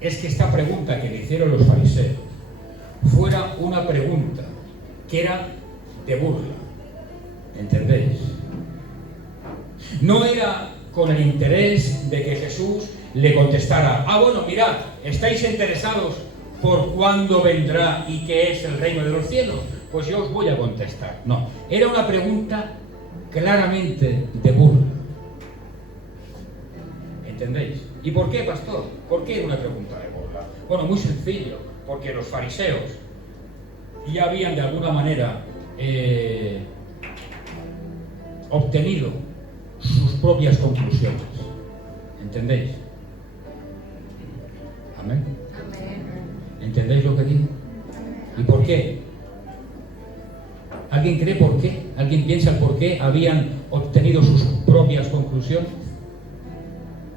es que esta pregunta que le hicieron los fariseos fuera una pregunta que era de burla. ¿Entendéis? No era con el interés de que Jesús le contestara: bueno, mirad, ¿estáis interesados por cuándo vendrá y qué es el reino de los cielos? Pues yo os voy a contestar. No, era una pregunta claramente de burla. ¿Entendéis? ¿Y por qué, pastor? ¿Por qué una pregunta de burla? Bueno, muy sencillo, porque los fariseos ya habían de alguna manera obtenido sus propias conclusiones. ¿Entendéis? Amén. ¿Entendéis lo que digo? ¿Y por qué? ¿Alguien cree por qué? ¿Alguien piensa por qué habían obtenido sus propias conclusiones?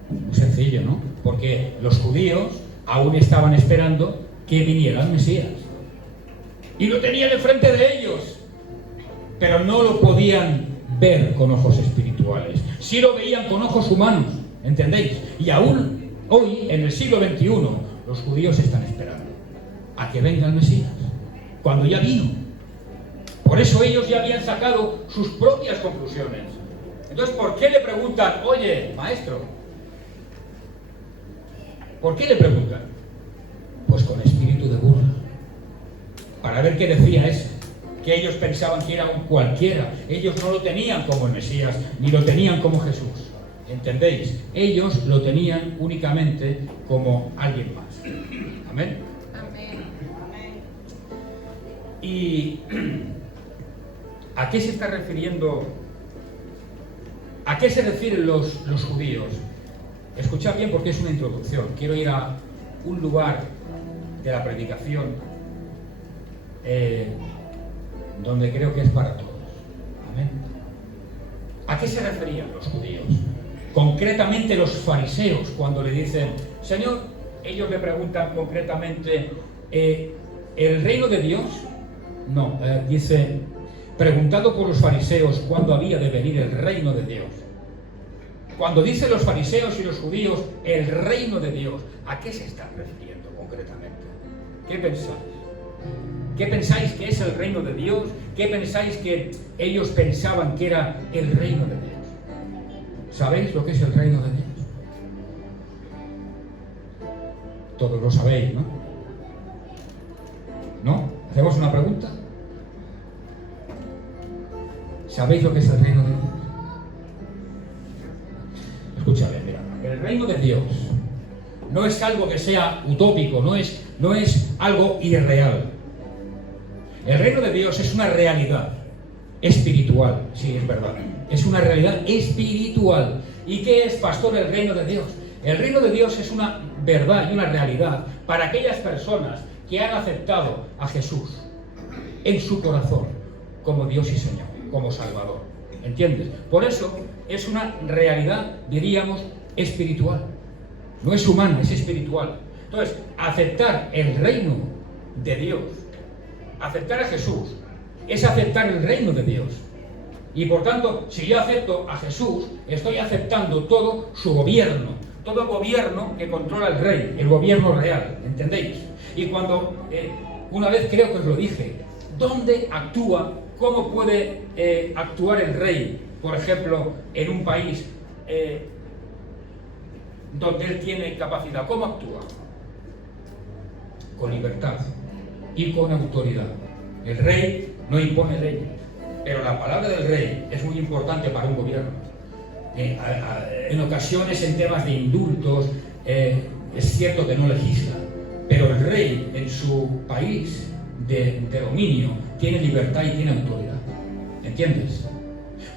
Muy sencillo, ¿no? Porque los judíos aún estaban esperando que viniera el Mesías. Y lo tenían enfrente de ellos, pero no lo podían ver con ojos espirituales. Sí lo veían con ojos humanos, ¿entendéis? Y aún hoy, en el siglo XXI, los judíos están esperando a que venga el Mesías, cuando ya vino. Por eso ellos ya habían sacado sus propias conclusiones. Entonces, ¿por qué le preguntan: oye, maestro? ¿Por qué le preguntan? Pues con espíritu de burla, para ver qué decía ese, que ellos pensaban que era un cualquiera. Ellos no lo tenían como el Mesías, ni lo tenían como Jesús. ¿Entendéis? Ellos lo tenían únicamente como alguien más. Amén. Amén. ¿Y a qué se está refiriendo? ¿A qué se refieren los judíos? Escuchad bien, porque es una introducción. Quiero ir a un lugar de la predicación donde creo que es para todos. Amén. ¿A qué se referían los judíos? Concretamente los fariseos, cuando le dicen: Señor, ellos le preguntan concretamente: ¿el reino de Dios? No, dice, preguntado por los fariseos cuándo había de venir el reino de Dios. Cuando dicen los fariseos y los judíos el reino de Dios, ¿a qué se están refiriendo concretamente? ¿Qué pensáis? ¿Qué pensáis que es el reino de Dios? ¿Qué pensáis que ellos pensaban que era el reino de Dios? ¿Sabéis lo que es el reino de Dios? Todos lo sabéis, ¿no? ¿No? ¿Hacemos una pregunta? ¿Sabéis lo que es el reino de Dios? Escúchame, mira. El reino de Dios no es algo que sea utópico, no es algo irreal. El reino de Dios es una realidad espiritual, sí, es verdad. Es una realidad espiritual. ¿Y qué es, pastor, el reino de Dios? El reino de Dios es una verdad y una realidad para aquellas personas que han aceptado a Jesús en su corazón como Dios y Señor, como Salvador. ¿Entiendes? Por eso es una realidad, diríamos, espiritual. No es humana, es espiritual. Entonces, aceptar el reino de Dios, aceptar a Jesús, es aceptar el reino de Dios. Y por tanto, si yo acepto a Jesús, estoy aceptando todo su gobierno, todo gobierno que controla el rey, el gobierno real, ¿entendéis? Y cuando, una vez creo que os lo dije, ¿dónde actúa? ¿Cómo puede actuar el rey, por ejemplo, en un país donde él tiene capacidad? ¿Cómo actúa? Con libertad y con autoridad. El rey no impone leyes, pero la palabra del rey es muy importante para un gobierno. En ocasiones, en temas de indultos, es cierto que no legisla, pero el rey en su país de dominio tiene libertad y tiene autoridad. ¿Entiendes?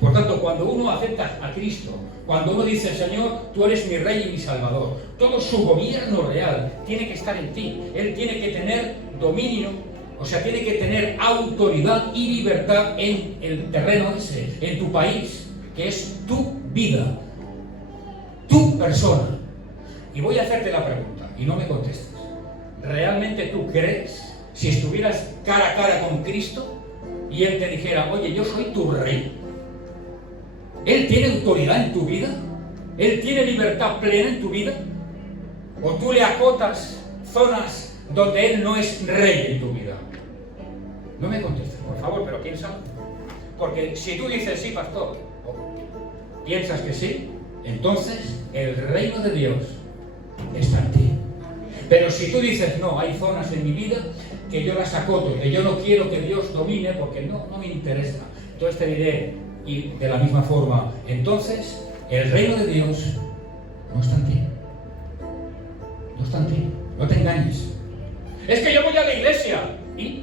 Por tanto, cuando uno acepta a Cristo, cuando uno dice: Señor, tú eres mi rey y mi salvador, todo su gobierno real tiene que estar en ti. Él tiene que tener dominio, o sea, tiene que tener autoridad y libertad en el terreno ese, en tu país, que es tu vida, tu persona. Y voy a hacerte la pregunta, y no me contestes. ¿Realmente tú crees, si estuvieras cara a cara con Cristo y Él te dijera: oye, yo soy tu rey? ¿Él tiene autoridad en tu vida? ¿Él tiene libertad plena en tu vida? ¿O tú le acotas zonas donde Él no es rey en tu vida? No me contestes, por favor, pero piensa. Porque si tú dices sí, pastor, o piensas que sí, entonces el reino de Dios está en ti. Pero si tú dices no, hay zonas en mi vida que yo las acoto, que yo no quiero que Dios domine porque no me interesa, entonces te diré, y de la misma forma, entonces el reino de Dios no está en ti. No está en ti. No te engañes. Es que yo voy a la iglesia y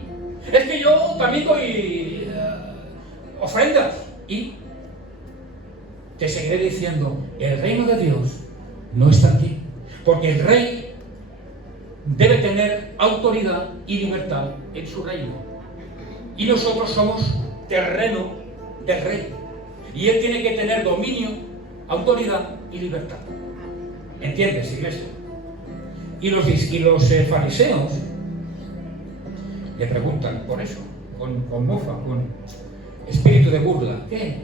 es que yo también doy ofrendas y te seguiré diciendo, el reino de Dios no está en ti, porque el rey debe tener autoridad y libertad en su reino, y nosotros somos terreno del rey, y él tiene que tener dominio, autoridad y libertad. ¿Entiendes, iglesia? Y los fariseos le preguntan por eso, con mofa, con espíritu de burla, ¿qué?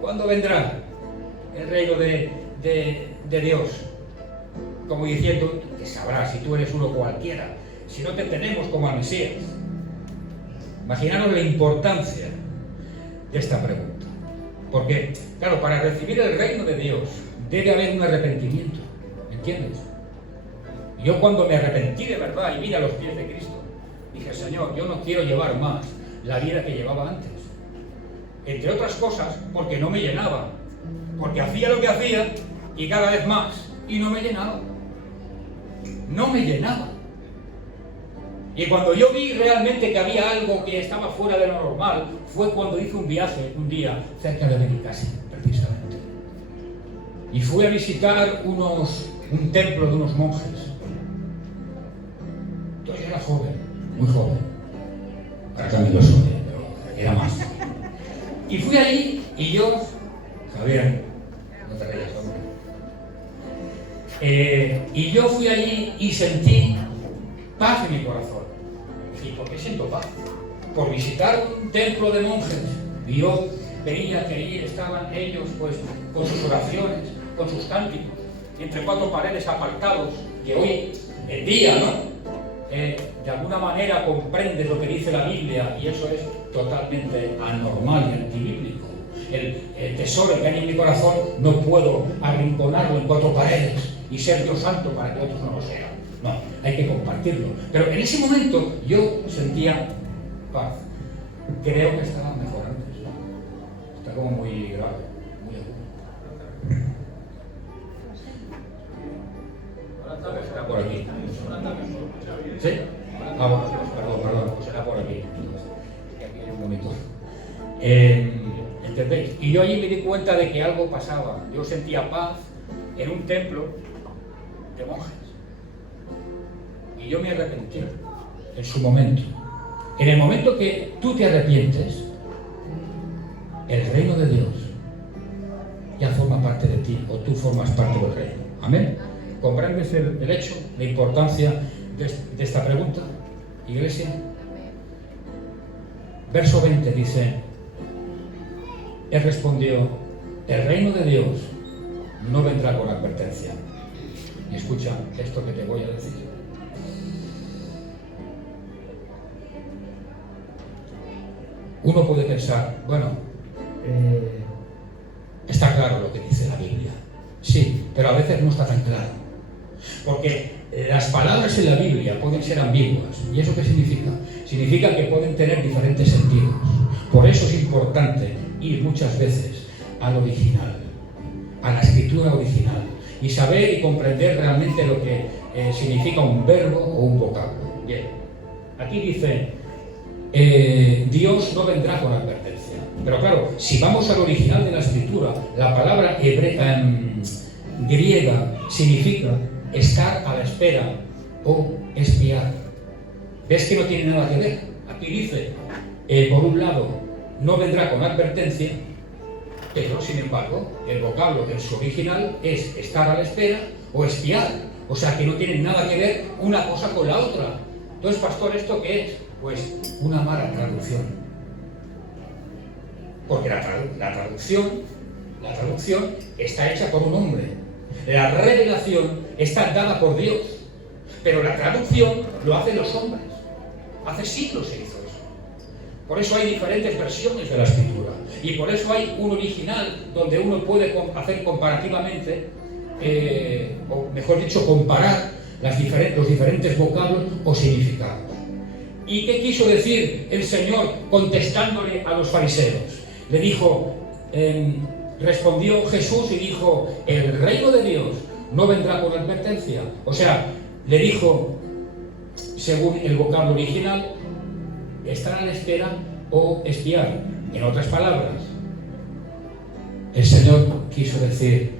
¿Cuándo vendrá el reino de Dios? Como diciendo, que sabrás si tú eres uno cualquiera, si no te tenemos como a Mesías. Imaginaros la importancia de esta pregunta. Porque, claro, para recibir el reino de Dios debe haber un arrepentimiento. ¿Entiendes? Yo cuando me arrepentí de verdad y vine a los pies de Cristo, dije, Señor, yo no quiero llevar más la vida que llevaba antes. Entre otras cosas, porque no me llenaba. Porque hacía lo que hacía y cada vez más. Y no me llenaba. No me llenaba. Y cuando yo vi realmente que había algo que estaba fuera de lo normal, fue cuando hice un viaje un día cerca de Benicassim, precisamente. Y fui a visitar un templo de unos monjes. Entonces yo era joven, muy joven. Ahora también lo soy, pero era más. Y fui allí y yo, Javier, no te rías, hombre. Y yo fui allí y sentí paz en mi corazón. ¿Y por qué siento paz? Por visitar un templo de monjes. Dios veía que allí estaban ellos pues con sus oraciones, con sus cánticos, entre cuatro paredes apartados, que hoy en día, ¿no? De alguna manera comprendes lo que dice la Biblia y eso es totalmente anormal y antibíblico. El tesoro que hay en mi corazón no puedo arrinconarlo en cuatro paredes y ser yo santo para que otros no lo sean. No, hay que compartirlo. Pero en ese momento yo sentía paz. Creo que estaba mejor antes. Está como muy grave, muy agudo. Será por aquí. ¿Sí? Ah, bueno, perdón, pues será por aquí. Aquí hay un monitor. ¿Entendéis? Y yo allí me di cuenta de que algo pasaba. Yo sentía paz en un templo de monjes. Y yo me arrepentí en su momento. En el momento que tú te arrepientes, el reino de Dios ya forma parte de ti, o tú formas parte del reino. ¿Amén? ¿Comprendes el hecho, la importancia de esta pregunta, iglesia? Verso 20 dice, él respondió, el reino de Dios no vendrá con advertencia. Y escucha esto que te voy a decir. Uno puede pensar, bueno, está claro lo que dice la Biblia. Sí, pero a veces no está tan claro. Porque las palabras en la Biblia pueden ser ambiguas. ¿Y eso qué significa? Significa que pueden tener diferentes sentidos. Por eso es importante ir muchas veces al original, a la escritura original, y saber y comprender realmente lo que significa un verbo o un vocablo. Bien, aquí dice, Dios no vendrá con advertencia. Pero claro, si vamos al original de la escritura, la palabra griega significa estar a la espera o espiar. ¿Ves que no tiene nada que ver? Aquí dice, por un lado, no vendrá con advertencia, pero sin embargo, el vocablo en su original es estar a la espera o espiar. O sea que no tienen nada que ver una cosa con la otra. Entonces, pastor, ¿esto qué es? Pues una mala traducción. Porque la traducción está hecha por un hombre. La revelación está dada por Dios, pero la traducción lo hacen los hombres. Hace siglos se hizo eso. Por eso hay diferentes versiones de la Escritura, y por eso hay un original donde uno puede hacer comparativamente, o mejor dicho, comparar los diferentes vocablos o significados. ¿Y qué quiso decir el Señor contestándole a los fariseos? Le dijo, respondió Jesús y dijo, el reino de Dios no vendrá con advertencia. O sea, le dijo, según el vocablo original, estar a la espera o espiar. En otras palabras, el Señor quiso decir,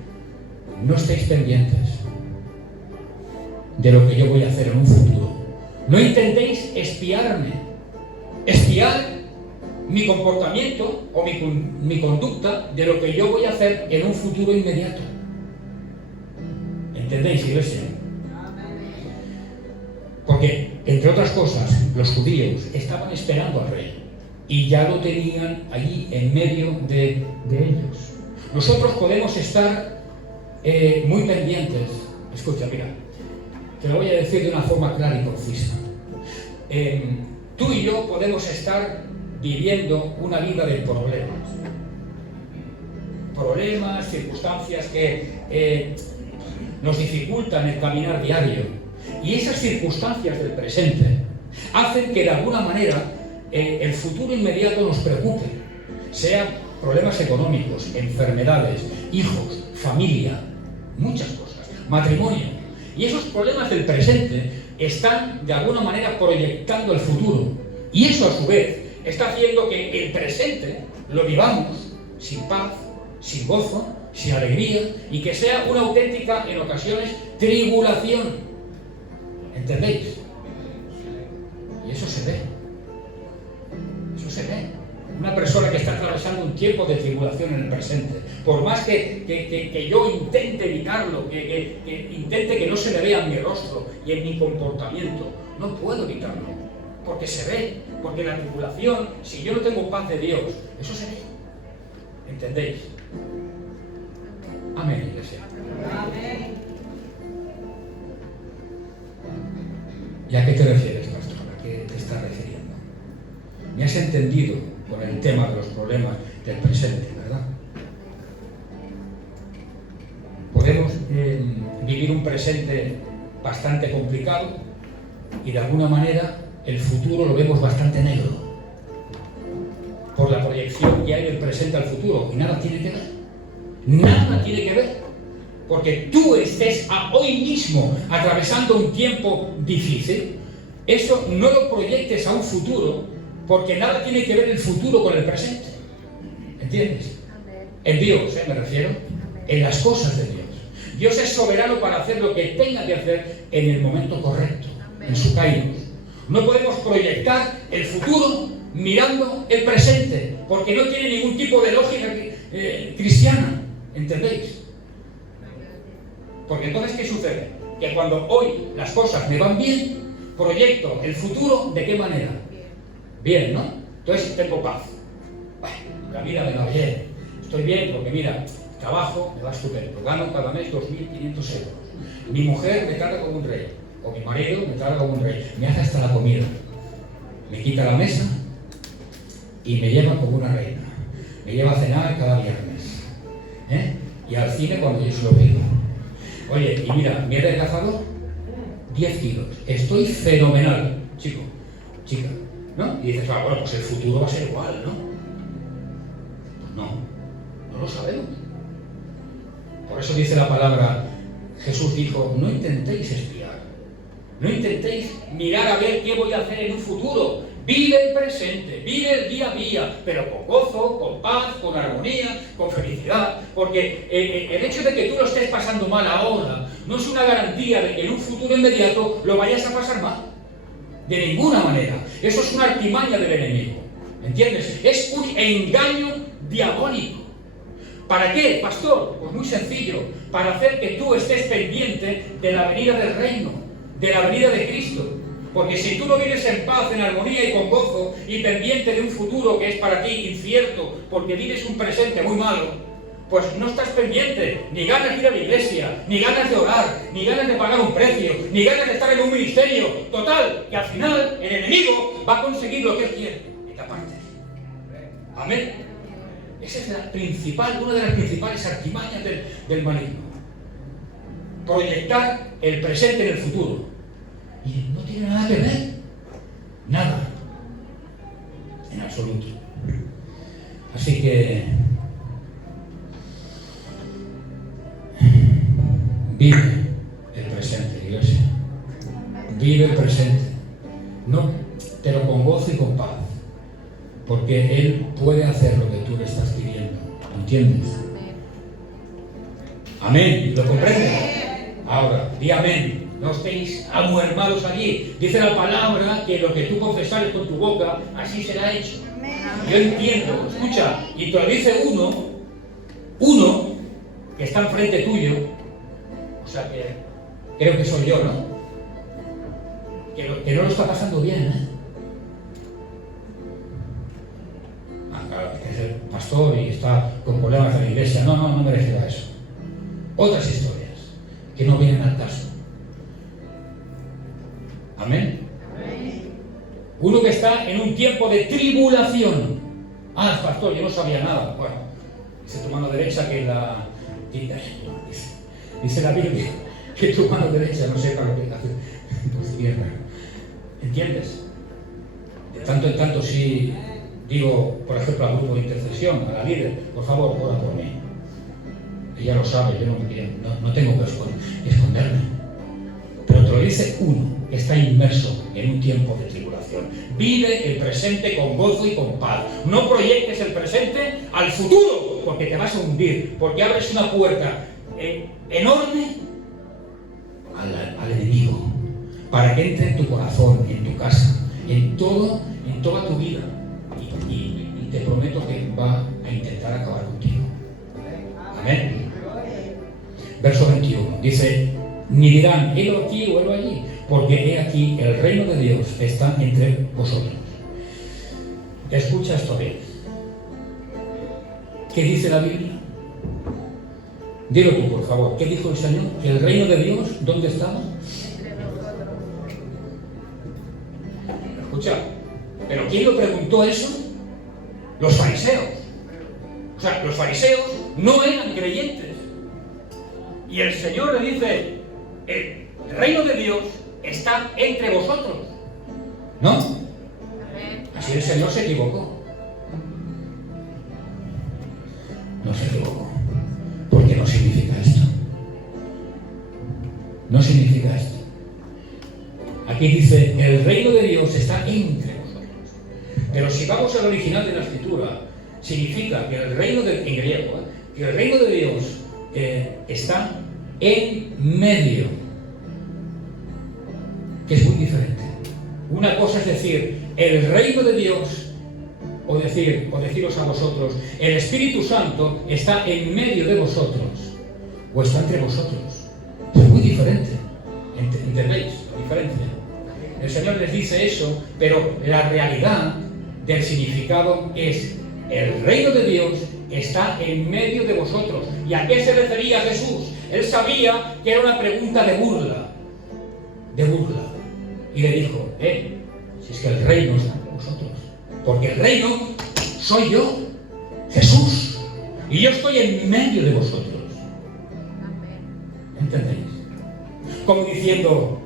no estéis pendientes de lo que yo voy a hacer en un futuro. No intentéis espiarme, espiar mi comportamiento o mi conducta de lo que yo voy a hacer en un futuro inmediato. ¿Entendéis, iglesia? Porque, entre otras cosas, los judíos estaban esperando al rey y ya lo tenían allí en medio de ellos. Nosotros podemos estar muy pendientes. Escucha, mira, te lo voy a decir de una forma clara y concisa. Tú y yo podemos estar viviendo una vida de problemas, circunstancias que nos dificultan el caminar diario. Y esas circunstancias del presente hacen que de alguna manera el futuro inmediato nos preocupe, sean problemas económicos, enfermedades, hijos, familia, muchas cosas, matrimonio. Y esos problemas del presente están de alguna manera proyectando el futuro. Y eso a su vez está haciendo que el presente lo vivamos sin paz, sin gozo, sin alegría, y que sea una auténtica, en ocasiones, tribulación. ¿Entendéis? Y eso se ve. Eso se ve. Una persona que está atravesando un tiempo de tribulación en el presente, por más que yo intente evitarlo, que intente que no se me vea en mi rostro y en mi comportamiento, no puedo evitarlo, porque se ve, porque la tribulación, si yo no tengo paz de Dios, eso se ve. ¿Entendéis? Amén, iglesia. Amén. ¿Y a qué te refieres, pastor? ¿A qué te estás refiriendo? Me has entendido con el tema de los problemas del presente, ¿verdad? Podemos vivir un presente bastante complicado y de alguna manera el futuro lo vemos bastante negro por la proyección que hay del presente al futuro, y nada tiene que ver. Nada tiene que ver. Porque tú estés hoy mismo atravesando un tiempo difícil, eso no lo proyectes a un futuro, porque nada tiene que ver el futuro con el presente. ¿Entiendes? En Dios, me refiero, en las cosas de Dios. Dios es soberano para hacer lo que tenga que hacer en el momento correcto, en su kairos. No podemos proyectar el futuro mirando el presente, porque no tiene ningún tipo de lógica cristiana. ¿Entendéis? Porque entonces, ¿qué sucede? Que cuando hoy las cosas me van bien, proyecto el futuro, ¿de qué manera? Bien, ¿no? Entonces tengo paz. Bueno, la vida me va bien. Estoy bien porque, mira, trabajo, me va estupendo. Gano cada mes 2.500 euros. Mi mujer me trata como un rey. O mi marido me trata como un rey. Me hace hasta la comida. Me quita la mesa y me lleva como una reina. Me lleva a cenar cada viernes. Y al cine cuando yo se lo pido. Oye, y mira, me he adelgazado 10 kilos. Estoy fenomenal, chico, chica, ¿no? Y dices, bueno, pues el futuro va a ser igual, ¿no? Pues no lo sabemos. Por eso dice la palabra, Jesús dijo, no intentéis espiar, no intentéis mirar a ver qué voy a hacer en un futuro. Vive el presente, vive el día a día, pero con gozo, con paz, con armonía, con felicidad, porque el hecho de que tú lo estés pasando mal ahora no es una garantía de que en un futuro inmediato lo vayas a pasar mal. De ninguna manera. Eso es una artimaña del enemigo. ¿Entiendes? Es un engaño diabólico. ¿Para qué, pastor? Pues muy sencillo, para hacer que tú estés pendiente de la venida del reino, de la venida de Cristo. Porque si tú no vives en paz, en armonía y con gozo, y pendiente de un futuro que es para ti incierto, porque vives un presente muy malo, pues no estás pendiente, ni ganas de ir a la iglesia, ni ganas de orar, ni ganas de pagar un precio, ni ganas de estar en un ministerio. Total, que al final el enemigo va a conseguir lo que él quiere, que te apartes. Amén. Esa es una de las principales artimañas del maligno. Proyectar el presente en el futuro. Y no tiene nada que ver. Nada. En absoluto. Así que vive el presente, iglesia. Vive el presente. No, pero con gozo y con paz. Porque Él puede hacer lo que tú le estás pidiendo. ¿Entiendes? Amén. ¿Lo comprendes? Ahora, di amén. No estéis amuermados allí. Dice la palabra que lo que tú confesares con tu boca, así será hecho. Yo entiendo, escucha, y te lo dice uno que está enfrente tuyo, o sea que creo que soy yo, ¿no? Que no lo está pasando bien, ¿eh? Claro, que es el pastor y está con problemas en la iglesia. No me refiero a eso. Otras historias que no vienen al caso. Amén. Uno que está en un tiempo de tribulación. Pastor, yo no sabía nada. Bueno, dice tu mano derecha que dice la Biblia que tu mano derecha no sepa lo que hace tu izquierda. ¿Entiendes? De tanto en tanto sí digo, por ejemplo, al grupo de intercesión, a la líder, por favor, ora por mí. Ella lo sabe, yo no tengo que esconderme. Pero te lo dice uno que está inmerso en un tiempo de tribulación. Vive el presente con gozo y con paz. No proyectes el presente al futuro, porque te vas a hundir, porque abres una puerta enorme al enemigo, para que entre en tu corazón, en tu casa, en toda tu vida. Y te prometo que va a intentar acabar contigo. Amén. Verso 21 dice: ni dirán, helo aquí o helo allí, porque he aquí el reino de Dios está entre vosotros. Escucha esto bien. ¿Qué dice la Biblia? Dilo tú, por favor. ¿Qué dijo el Señor? ¿Que el reino de Dios dónde estaba? Escucha, ¿pero quién lo preguntó eso? Los fariseos. O sea, los fariseos no eran creyentes. Y el Señor le dice: el reino de Dios está entre vosotros. ¿No? Así el Señor se equivocó. No se equivocó. Porque no significa esto. No significa esto. Aquí dice: el reino de Dios está entre vosotros. Pero si vamos al original de la escritura, significa que el reino en griego, que el reino de Dios está en medio, que es muy diferente. Una cosa es decir el reino de Dios, o deciros a vosotros, el Espíritu Santo está en medio de vosotros, o está entre vosotros. Es muy diferente. ¿Entendéis la diferencia? El Señor les dice eso, pero la realidad del significado es: el reino de Dios está en medio de vosotros. ¿Y a qué se refería Jesús? Él sabía que era una pregunta de burla. Y le dijo: si es que el reino está con vosotros. Porque el reino soy yo, Jesús. Y yo estoy en medio de vosotros. ¿Entendéis? Como diciendo,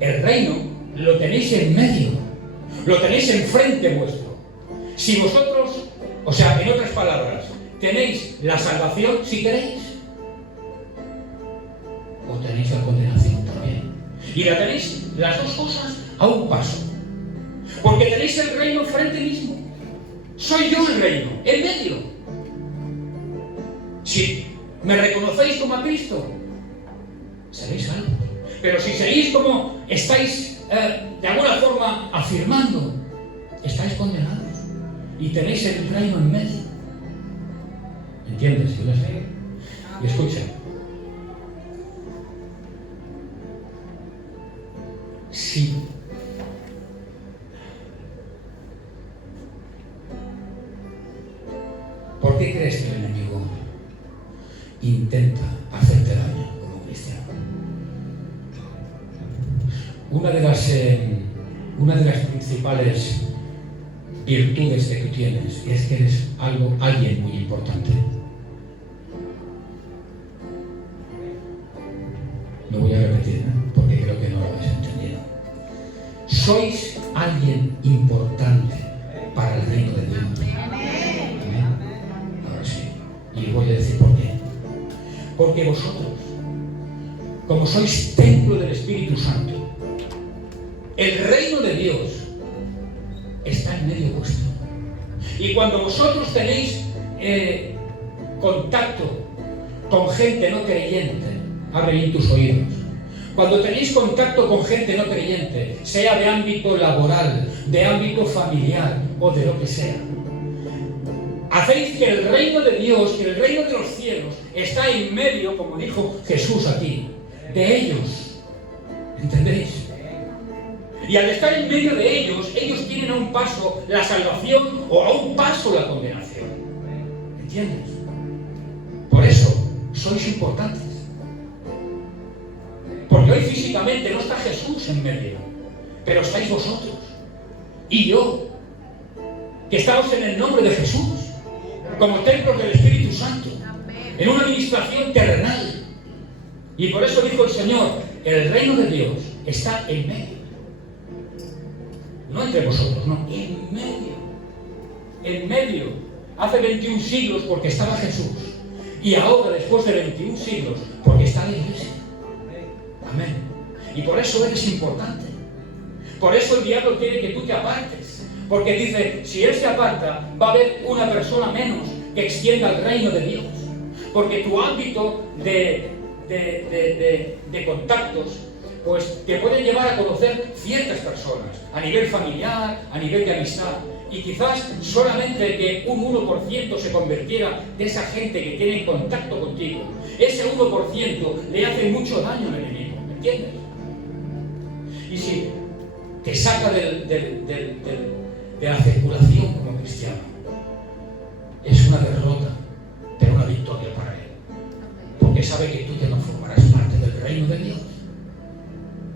el reino lo tenéis en medio. Lo tenéis enfrente vuestro. Si vosotros, o sea, en otras palabras, tenéis la salvación si queréis, o tenéis la condenación también. Y la tenéis las dos cosas a un paso. Porque tenéis el reino enfrente mismo. Soy yo el reino, en medio. Si me reconocéis como a Cristo, seréis salvos. Pero si seguís como estáis de alguna forma afirmando, estáis condenados. Y tenéis el reino en medio. ¿Entiendes? Y escucha. Sí. ¿Por qué crees que el enemigo intenta hacerte daño como cristiano. Una de las principales virtudes que tú tienes es que eres alguien muy importante. Lo voy a repetir, ¿no? Porque creo que no lo habéis entendido. Sois alguien importante para el reino de Dios. Amén. Ahora sí. Y voy a decir por qué. Porque vosotros, como sois templo del Espíritu Santo, el reino de Dios está en medio vuestro. Y cuando vosotros tenéis contacto con gente no creyente, abre bien tus oídos. Cuando tenéis contacto con gente no creyente, sea de ámbito laboral, de ámbito familiar o de lo que sea, hacéis que el reino de Dios, que el reino de los cielos está en medio, como dijo Jesús aquí, de ellos. ¿Entendéis? Y al estar en medio de ellos, ellos tienen a un paso la salvación o a un paso la condenación. ¿Entiendes? Por eso sois importantes. Porque hoy físicamente no está Jesús en medio, pero estáis vosotros y yo, que estamos en el nombre de Jesús, como templos del Espíritu Santo, en una administración terrenal. Y por eso dijo el Señor, el reino de Dios está en medio. No entre vosotros, no, en medio. En medio. Hace 21 siglos porque estaba Jesús. Y ahora, después de 21 siglos, porque está la iglesia. Amén. Y por eso eres importante. Por eso el diablo quiere que tú te apartes. Porque dice, si él se aparta, va a haber una persona menos que extienda el reino de Dios. Porque tu ámbito de contactos, pues te pueden llevar a conocer ciertas personas, a nivel familiar, a nivel de amistad. Y quizás solamente que un 1% se convirtiera de esa gente que tiene contacto contigo. Ese 1% le hace mucho daño al enemigo. ¿Entiendes? Y si te saca de la circulación como cristiano, es una derrota, pero una victoria para él. Porque sabe que tú te no formarás parte del reino de Dios.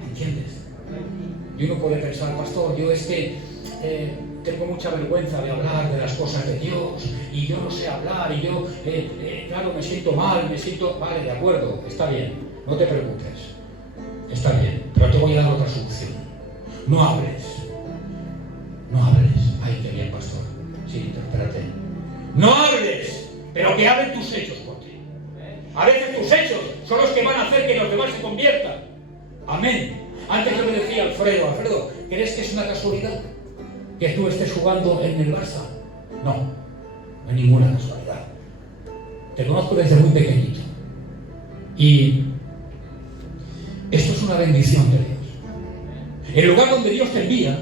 ¿Entiendes? Y uno puede pensar, pastor, yo es que tengo mucha vergüenza de hablar de las cosas de Dios y yo no sé hablar y yo, claro, me siento mal, vale, de acuerdo, está bien, no te preocupes. Está bien, pero te voy a dar otra solución. No hables. No hables. Ay, qué bien, pastor. Sí, espérate. No hables, pero que hablen tus hechos por ti. A veces tus hechos son los que van a hacer que los demás se conviertan. Amén. Antes yo me decía Alfredo, ¿crees que es una casualidad que tú estés jugando en el Barça? No, no hay ninguna casualidad. Te conozco desde muy pequeñito. Y esto es una bendición de Dios. El lugar donde Dios te envía,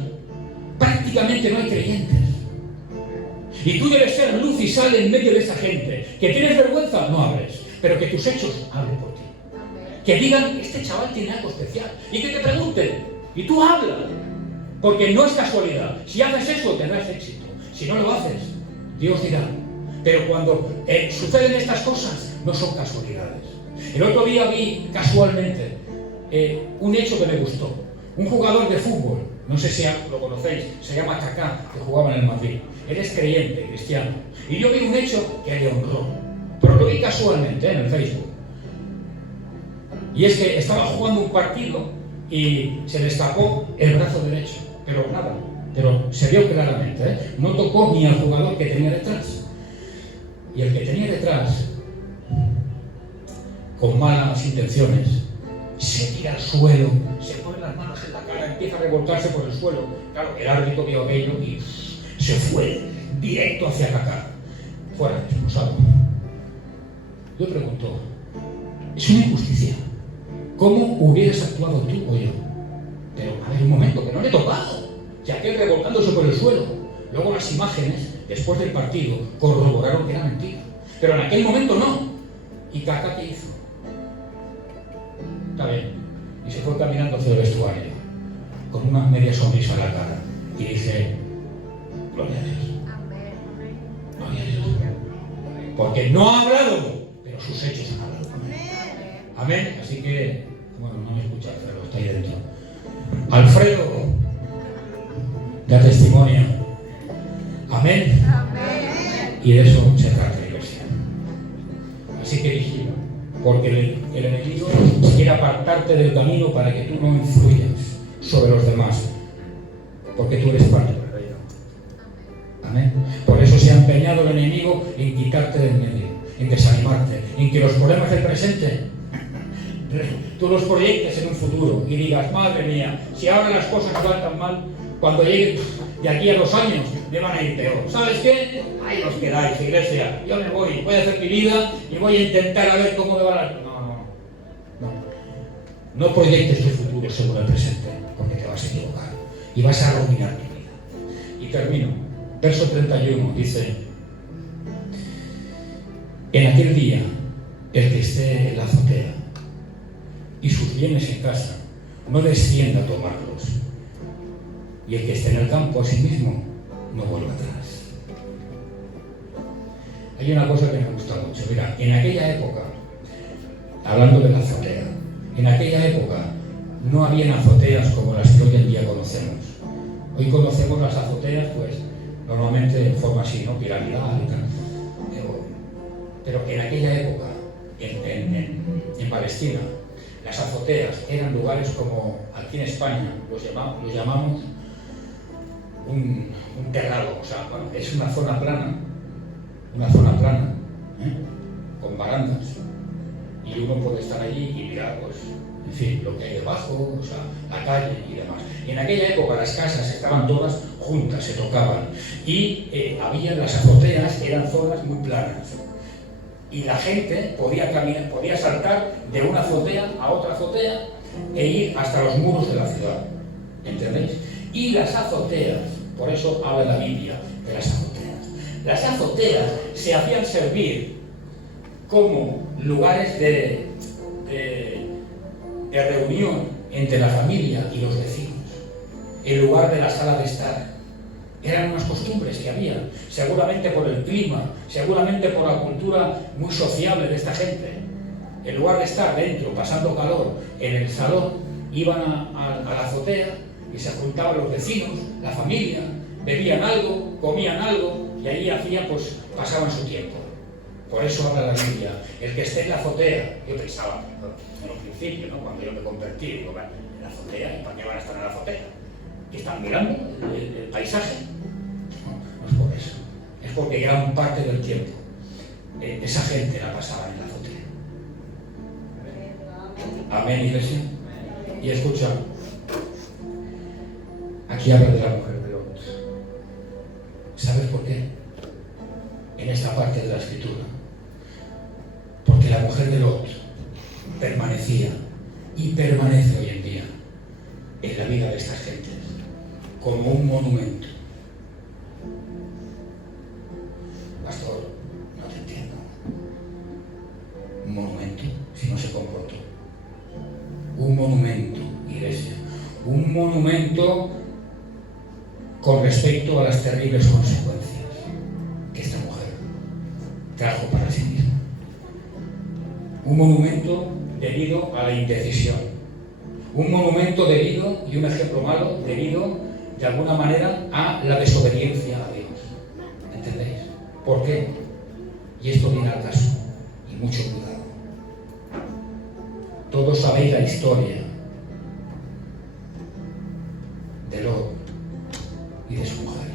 prácticamente no hay creyentes. Y tú debes ser luz y sal en medio de esa gente. ¿Que tienes vergüenza? No hables. Pero que tus hechos hablen por ti. Que digan, este chaval tiene algo especial. Y que te pregunten. Y tú habla. Porque no es casualidad. Si haces eso, tendrás éxito. Si no lo haces, Dios dirá. Pero cuando suceden estas cosas, no son casualidades. El otro día vi casualmente un hecho que me gustó. Un jugador de fútbol, no sé si lo conocéis, se llama Kaká, que jugaba en el Madrid. Él es creyente, cristiano. Y yo vi un hecho que le honró, pero lo vi casualmente en el Facebook. Y es que estaba jugando un partido y se destapó el brazo derecho, pero nada, pero se vio claramente, no tocó ni al jugador que tenía detrás. Y el que tenía detrás, con malas intenciones, se tira al suelo, se pone las manos en la cara, empieza a revolcarse por el suelo. Claro, el árbitro vio aquello y se fue directo hacia Kaká. Fuera, expulsado. Yo pregunto, es una injusticia. ¿Cómo hubieras actuado tú o yo? Pero a ver un momento, que no le he tocado. Y aquel revolcándose por el suelo. Luego las imágenes, después del partido, corroboraron que era mentira. Pero en aquel momento no. ¿Y Kaká qué hizo? Está bien. Y se fue caminando hacia el vestuario, con una media sonrisa en la cara. Y dice, gloria a Dios. Gloria a Dios. Porque no ha hablado, pero pero sus hechos han hablado. Amén. Así que, bueno, no me escucha Alfredo, está ahí dentro. Alfredo, da testimonio. Amén. Y de eso se trata la iglesia. Así que vigila, porque el enemigo quiere apartarte del camino para que tú no influyas sobre los demás, porque tú eres parte del reino. Amén. Por eso se ha empeñado el enemigo en quitarte del medio, en desanimarte, en que los problemas del presente tú los proyectes en un futuro y digas, madre mía, si ahora las cosas van tan mal, cuando lleguen de aquí a 2 años me van a ir peor. ¿Sabes qué? Ahí os quedáis, iglesia. Yo me voy a hacer mi vida y voy a intentar a ver cómo me va la... No proyectes tu futuro según el presente, porque te vas a equivocar y vas a arruinar tu vida. Y termino. Verso 31 dice: en aquel día, el que esté en la azotea y sus bienes en casa, no descienda a tomarlos, y el que esté en el campo a sí mismo, no vuelva atrás. Hay una cosa que me gusta mucho. Mira, en aquella época, hablando de la azotea, en aquella época no habían azoteas como las que hoy en día conocemos. Hoy conocemos las azoteas, pues, normalmente en forma así, ¿no? Piramidal y tal. Pero en aquella época, en Palestina, las azoteas eran lugares como aquí en España los llamamos un terrado. O sea, bueno, es una zona plana, con barandas, y uno puede estar allí y mirar, pues, en fin, lo que hay debajo, o sea, la calle y demás. En aquella época las casas estaban todas juntas, se tocaban, y había las azoteas, eran zonas muy planas. Y la gente podía caminar, podía saltar de una azotea a otra azotea e ir hasta los muros de la ciudad. ¿Entendéis? Y las azoteas, por eso habla la Biblia de las azoteas. Las azoteas se hacían servir como lugares de reunión entre la familia y los vecinos, en lugar de la sala de estar. Eran unas costumbres que había, seguramente por el clima, seguramente por la cultura muy sociable de esta gente. En lugar de estar dentro, pasando calor, en el salón, iban a la azotea y se juntaban los vecinos, la familia, bebían algo, comían algo y allí pues pasaban su tiempo. Por eso habla la Biblia, el que esté en la azotea. Yo pensaba, en un principio, ¿no? Cuando yo me convertí, digo, bueno, en la azotea, ¿y para qué van a estar en la azotea? ¿Que están mirando el paisaje? No es por eso, es porque gran parte del tiempo esa gente la pasaba en la azotea. Amén, iglesia. Y escucha, aquí habla de la mujer de Lot. ¿Sabes por qué? En esta parte de la escritura, porque la mujer de Lot permanecía y permanece hoy en día en la vida de estas gentes como un monumento. Pastor, no te entiendo. ¿Un monumento? Si no se comportó. Un monumento, iglesia. Un monumento con respecto a las terribles consecuencias que esta mujer trajo para sí misma. Un monumento debido a la indecisión. Un monumento debido, y un ejemplo malo, debido de alguna manera a la desobediencia a Dios. ¿Entendéis? ¿Por qué? Y esto viene al caso, y mucho cuidado. Todos sabéis la historia de Lot y de su mujer.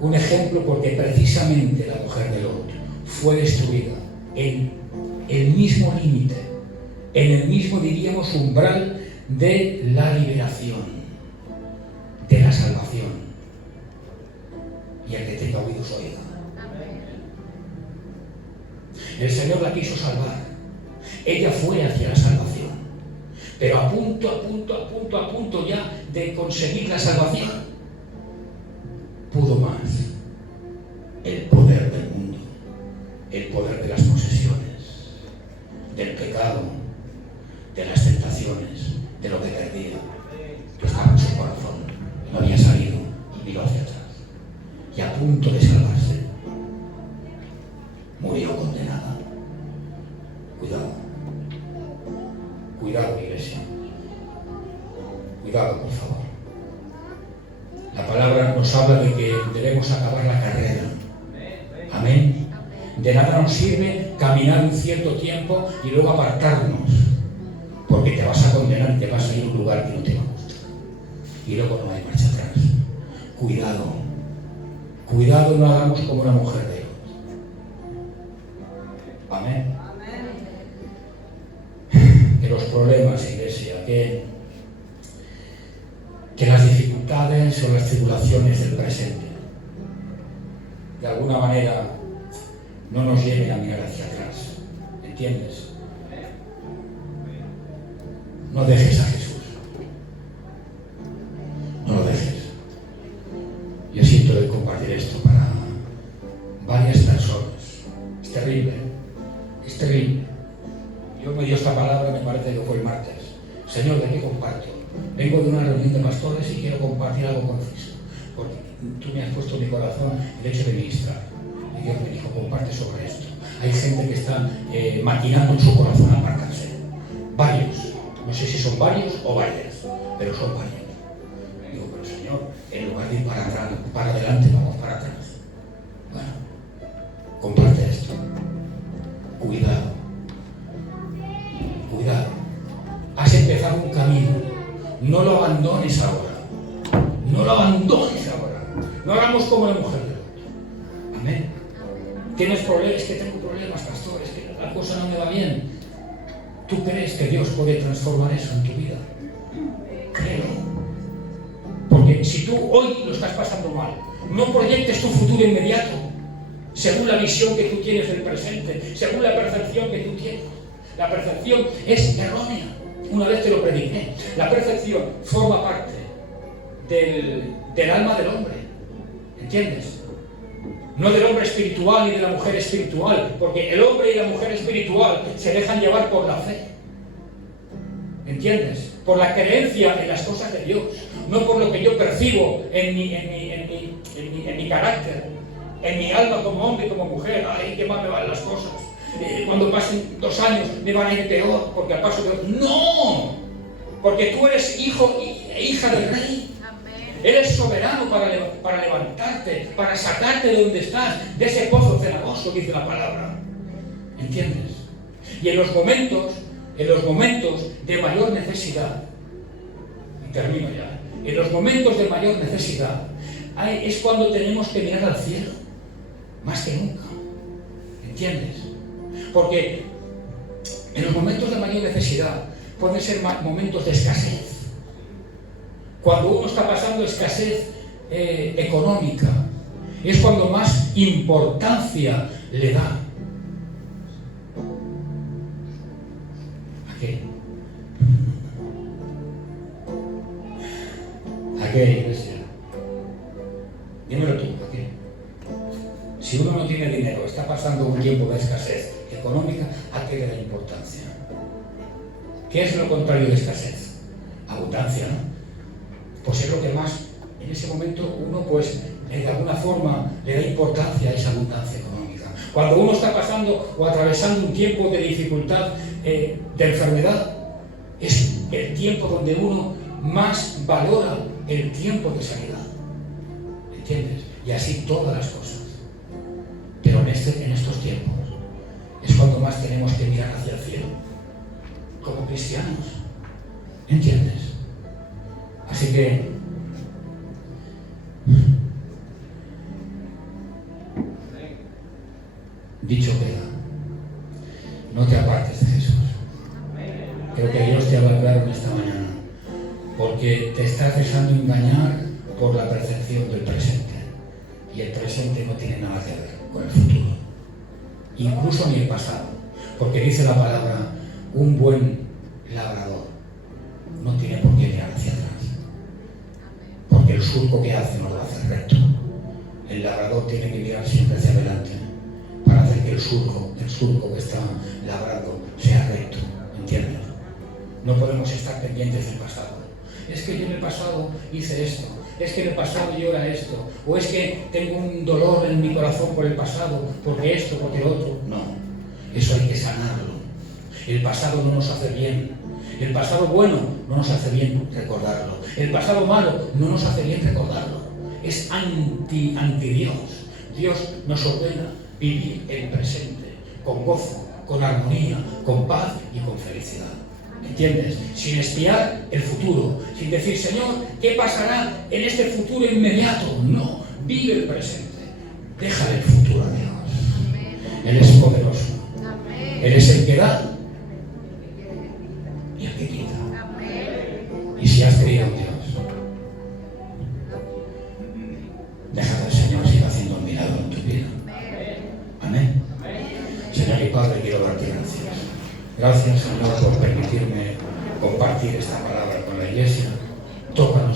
Un ejemplo porque precisamente la mujer de Lot fue destruida en el mismo límite, en el mismo, diríamos, umbral de la liberación, de la salvación. Y el que tenga oídos oiga. El Señor la quiso salvar. Ella fue hacia la salvación. Pero a punto ya de conseguir la salvación, pudo más el poder del mundo, el poder de las posesiones, del pecado, de las tentaciones, de lo que perdía, que estaba en su corazón, no había salido y miró hacia atrás. Y a punto de salvarse, murió condenada por favor. La palabra nos habla de que debemos acabar la carrera. Amén. De nada nos sirve caminar un cierto tiempo y luego apartarnos, porque te vas a condenar y te vas a ir a un lugar que no te va a gustar. Y luego no hay marcha atrás. Cuidado. Cuidado, no hagamos como una mujer de Dios. Amén. Que los problemas, iglesia, que las dificultades o las tribulaciones del presente de alguna manera no nos lleven a mirar hacia atrás. ¿Entiendes? No dejes a Jesús. No lo dejes. Yo siento de compartir esto para varias personas. Es terrible. Es terrible. Dios me dio esta palabra, me parece que fue el martes. Señor, ¿de qué comparto? Vengo de una reunión de pastores y quiero compartir algo conciso, porque tú me has puesto en mi corazón el hecho de ministrar. Y Dios me dijo, comparte sobre esto. Hay gente que está maquinando en su corazón apartarse. Varios. No sé si son varios o varias, pero son varios. Digo, pero Señor, en lugar de ir para atrás, para adelante, vamos para atrás. Bueno, comparte esto. Cuidado. Cuidado. Has empezado un camino. No lo abandones ahora. No lo abandones ahora. No hagamos como la mujer de Lot. Amén. Tienes problemas, es que tengo problemas, pastor, es que la cosa no me va bien. ¿Tú crees que Dios puede transformar eso en tu vida? Créelo. Porque si tú hoy lo estás pasando mal, no proyectes tu futuro inmediato según la visión que tú tienes del presente, según la percepción que tú tienes. La percepción es errónea. Una vez te lo prediqué. La percepción forma parte del alma del hombre. ¿Entiendes? No del hombre espiritual ni de la mujer espiritual, porque el hombre y la mujer espiritual se dejan llevar por la fe. ¿Entiendes? Por la creencia en las cosas de Dios, no por lo que yo percibo en mi carácter, en mi alma como hombre y como mujer. Ay, qué mal me van las cosas. Cuando pasen 2 años me van a ir peor, porque al paso de otro. ¡No! Porque tú eres hijo e hija del Rey. Eres soberano para levantarte, para sacarte de donde estás, de ese pozo cenagoso, dice la palabra. ¿Entiendes? Y en los momentos de mayor necesidad, y termino ya, en los momentos de mayor necesidad, es cuando tenemos que mirar al cielo, más que nunca. ¿Entiendes? Porque en los momentos de mayor necesidad pueden ser momentos de escasez. Cuando uno está pasando escasez económica, es cuando más importancia le da. ¿A qué? ¿A qué, iglesia? Dímelo tú, ¿a qué? Si uno no tiene dinero, está pasando un tiempo de escasez económica, ¿a qué le da importancia? ¿Qué es lo contrario de escasez? Abundancia, ¿no? Pues es lo que más, en ese momento, uno pues de alguna forma le da importancia a esa abundancia económica. Cuando uno está pasando o atravesando un tiempo de dificultad, de enfermedad, es el tiempo donde uno más valora el tiempo de sanidad. ¿Entiendes? Y así todas las cosas. Pero en estos tiempos es cuando más tenemos que mirar hacia el cielo, como cristianos. ¿Entiendes? Así que dicho queda, no te apartes de Jesús. Creo que Dios te ha hablado en esta mañana, porque te estás dejando engañar por la percepción del presente, y el presente no tiene nada que ver con el futuro, incluso ni el pasado, porque dice la palabra, un buen labrador no tiene por qué mirar hacia atrás, porque el surco que hace no lo hace recto. El labrador tiene que mirar siempre hacia adelante para hacer que el surco que está labrando sea recto. ¿Entiendes? No podemos estar pendientes del pasado. Es que yo en el pasado hice esto, es que en el pasado yo era esto, o es que tengo un dolor en mi corazón por el pasado, porque esto, porque lo otro. No, eso hay que sanarlo. El pasado no nos hace bien. El pasado bueno no nos hace bien recordarlo. El pasado malo no nos hace bien recordarlo. Es anti Dios. Dios nos ordena vivir el presente con gozo, con armonía, con paz y con felicidad. ¿Entiendes? Sin espiar el futuro, sin decir, Señor, ¿qué pasará en este futuro inmediato? No, vive el presente. Déjale el futuro a Dios. Él es poderoso. Él es el que da y el que quita. Y si has creído en Dios, deja que el Señor siga haciendo un milagro en tu vida. Amén. Señor y Padre, quiero darte gracias. Gracias, Señor, por permitirme compartir esta palabra con la iglesia. Tócanos.